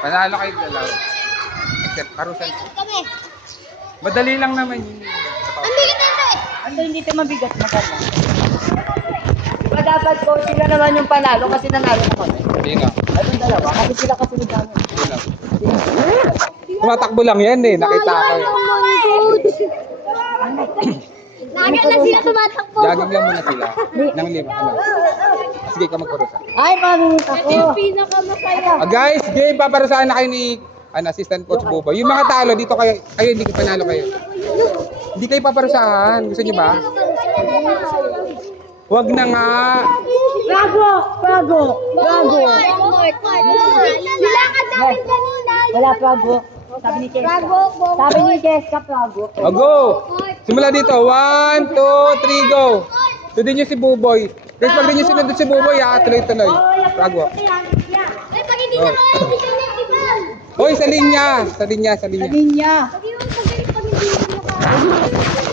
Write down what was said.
Panalo kayo dalawa. Except parusan. Kami. Madali lang naman yun. Andito na eh. Ano hindi ito mabigat maganda? Diba dapat ko sila naman yung panalo kasi nanalo ko kami. Sino? Ayun dalawa, kasi sila kasunod namin. Sino? Tumatakbo lang yan eh. Nakita ko eh. Lagi na sila tumatakbo. Jogging lang muna sila. Nang lima. Ano? Sige ka magparusa. Ay, mamimit ako. Pinakamasaya. Guys, game paparusahan na kayo ni assistant coach Buboy. Yung mga talo dito kayo hindi ko panalo kayo. Hindi kayo paparusahan. Gusto niyo ba? Wag na nga. Bago! Bago! Bago! Nilakad namin kanina. Wala bago. Sabi ni Cheska. Sabi ni Cheska, bago. O, go! Simula dito. 1, 2, 3, go! Sundin niyo si Buboy. Guys, pag di niyo sinunod si Buboy, tuloy-tuloy. Bago. Ay, pag hindi na kaya, hindi ka nag-ibang. Hoy, sa linya. Sa linya, sa linya. Linya. Pag hindi mo pag hindi mo